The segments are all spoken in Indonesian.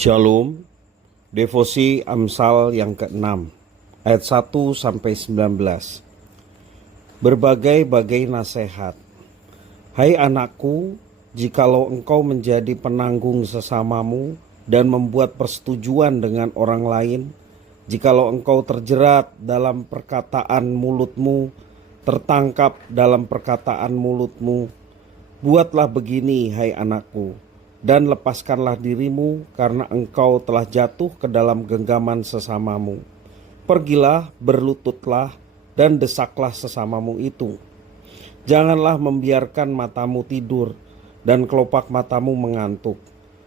Shalom, devosi Amsal yang ke-6, ayat 1-19. Berbagai-bagai nasihat. Hai anakku, jikalau engkau menjadi penanggung sesamamu dan membuat persetujuan dengan orang lain, jikalau engkau terjerat dalam perkataan mulutmu, tertangkap dalam perkataan mulutmu, buatlah begini, hai anakku, dan lepaskanlah dirimu karena engkau telah jatuh ke dalam genggaman sesamamu. Pergilah, berlututlah, dan desaklah sesamamu itu. Janganlah membiarkan matamu tidur dan kelopak matamu mengantuk.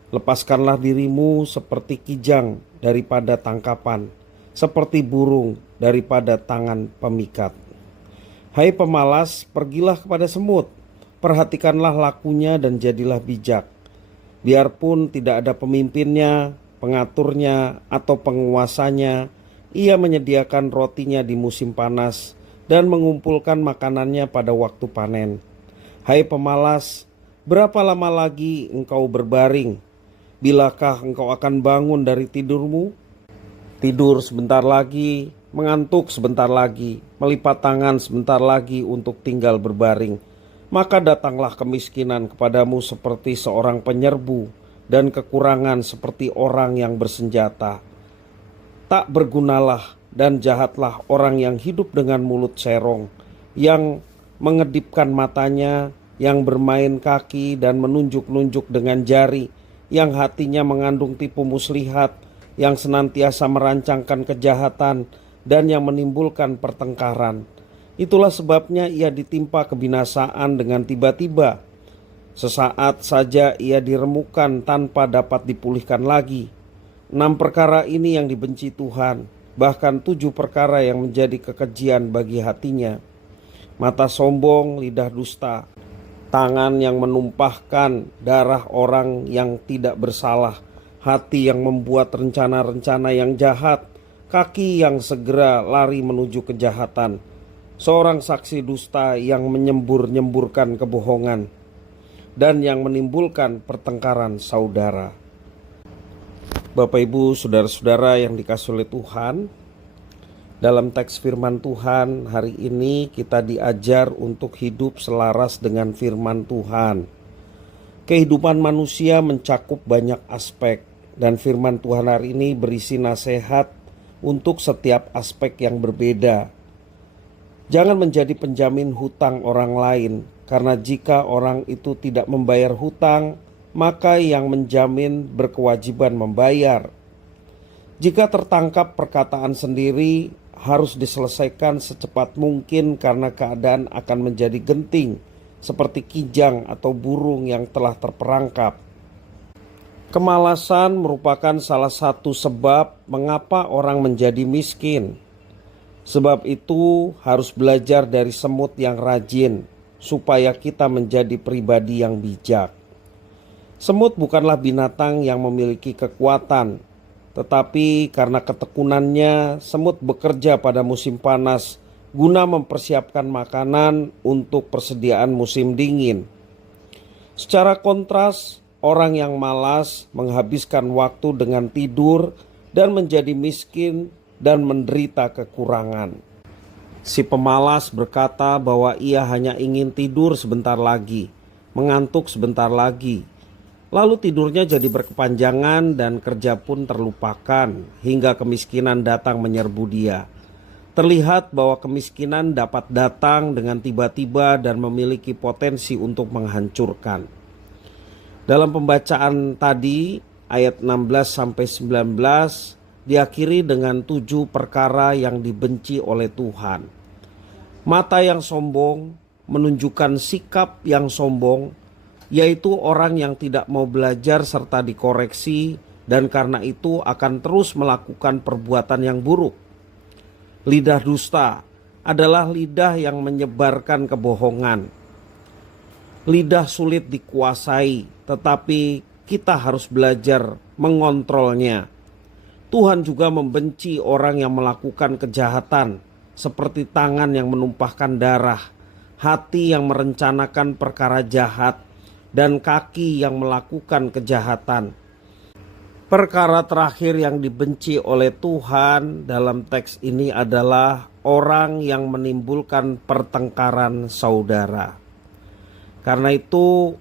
Lepaskanlah dirimu seperti kijang daripada tangkapan, seperti burung daripada tangan pemikat. Hai pemalas, pergilah kepada semut, perhatikanlah lakunya dan jadilah bijak. Biarpun tidak ada pemimpinnya, pengaturnya, atau penguasanya, ia menyediakan rotinya di musim panas dan mengumpulkan makanannya pada waktu panen. Hai pemalas, berapa lama lagi engkau berbaring? Bilakah engkau akan bangun dari tidurmu? Tidur sebentar lagi, mengantuk sebentar lagi, melipat tangan sebentar lagi untuk tinggal berbaring. Maka datanglah kemiskinan kepadamu seperti seorang penyerbu dan kekurangan seperti orang yang bersenjata. Tak bergunalah dan jahatlah orang yang hidup dengan mulut serong, yang mengedipkan matanya, yang bermain kaki dan menunjuk-nunjuk dengan jari, yang hatinya mengandung tipu muslihat, yang senantiasa merancangkan kejahatan dan yang menimbulkan pertengkaran. Itulah sebabnya ia ditimpa kebinasaan dengan tiba-tiba. Sesaat saja ia diremukan tanpa dapat dipulihkan lagi. 6 perkara ini yang dibenci Tuhan, bahkan 7 perkara yang menjadi kekejian bagi hatinya. Mata sombong, lidah dusta, tangan yang menumpahkan darah orang yang tidak bersalah, hati yang membuat rencana-rencana yang jahat, kaki yang segera lari menuju kejahatan, seorang saksi dusta yang menyembur-nyemburkan kebohongan dan yang menimbulkan pertengkaran saudara. Bapak Ibu, saudara-saudara yang dikasihi oleh Tuhan, dalam teks firman Tuhan hari ini kita diajar untuk hidup selaras dengan firman Tuhan. Kehidupan manusia mencakup banyak aspek dan firman Tuhan hari ini berisi nasihat untuk setiap aspek yang berbeda. Jangan menjadi penjamin hutang orang lain, karena jika orang itu tidak membayar hutang, maka yang menjamin berkewajiban membayar. Jika tertangkap perkataan sendiri, harus diselesaikan secepat mungkin karena keadaan akan menjadi genting, seperti kijang atau burung yang telah terperangkap. Kemalasan merupakan salah satu sebab mengapa orang menjadi miskin. Sebab itu harus belajar dari semut yang rajin supaya kita menjadi pribadi yang bijak. Semut bukanlah binatang yang memiliki kekuatan, tetapi karena ketekunannya semut bekerja pada musim panas guna mempersiapkan makanan untuk persediaan musim dingin. Secara kontras, orang yang malas menghabiskan waktu dengan tidur dan menjadi miskin dan menderita kekurangan. Si pemalas berkata bahwa ia hanya ingin tidur sebentar lagi, mengantuk sebentar lagi. Lalu tidurnya jadi berkepanjangan dan kerja pun terlupakan hingga kemiskinan datang menyerbu dia. Terlihat bahwa kemiskinan dapat datang dengan tiba-tiba dan memiliki potensi untuk menghancurkan. Dalam pembacaan tadi ayat 16-19 diakhiri dengan 7 perkara yang dibenci oleh Tuhan. Mata yang sombong menunjukkan sikap yang sombong, yaitu orang yang tidak mau belajar serta dikoreksi dan karena itu akan terus melakukan perbuatan yang buruk. Lidah dusta adalah lidah yang menyebarkan kebohongan. Lidah sulit dikuasai, tetapi kita harus belajar mengontrolnya. Tuhan juga membenci orang yang melakukan kejahatan, seperti tangan yang menumpahkan darah, hati yang merencanakan perkara jahat, dan kaki yang melakukan kejahatan. Perkara terakhir yang dibenci oleh Tuhan dalam teks ini adalah orang yang menimbulkan pertengkaran saudara. Karena itu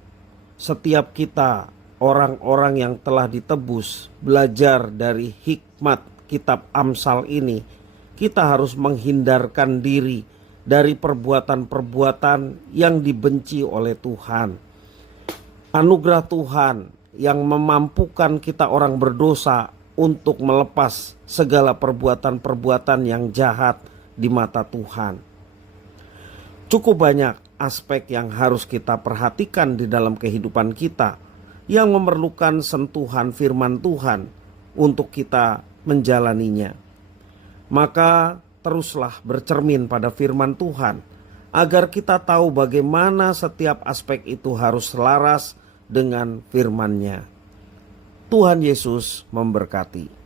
setiap kita, orang-orang yang telah ditebus, belajar dari hikmat kitab Amsal ini, kita harus menghindarkan diri dari perbuatan-perbuatan yang dibenci oleh Tuhan. Anugerah Tuhan yang memampukan kita orang berdosa untuk melepas segala perbuatan-perbuatan yang jahat di mata Tuhan. Cukup banyak aspek yang harus kita perhatikan di dalam kehidupan kita yang memerlukan sentuhan firman Tuhan untuk kita menjalaninya. Maka teruslah bercermin pada firman Tuhan agar kita tahu bagaimana setiap aspek itu harus selaras dengan firman-Nya. Tuhan Yesus memberkati.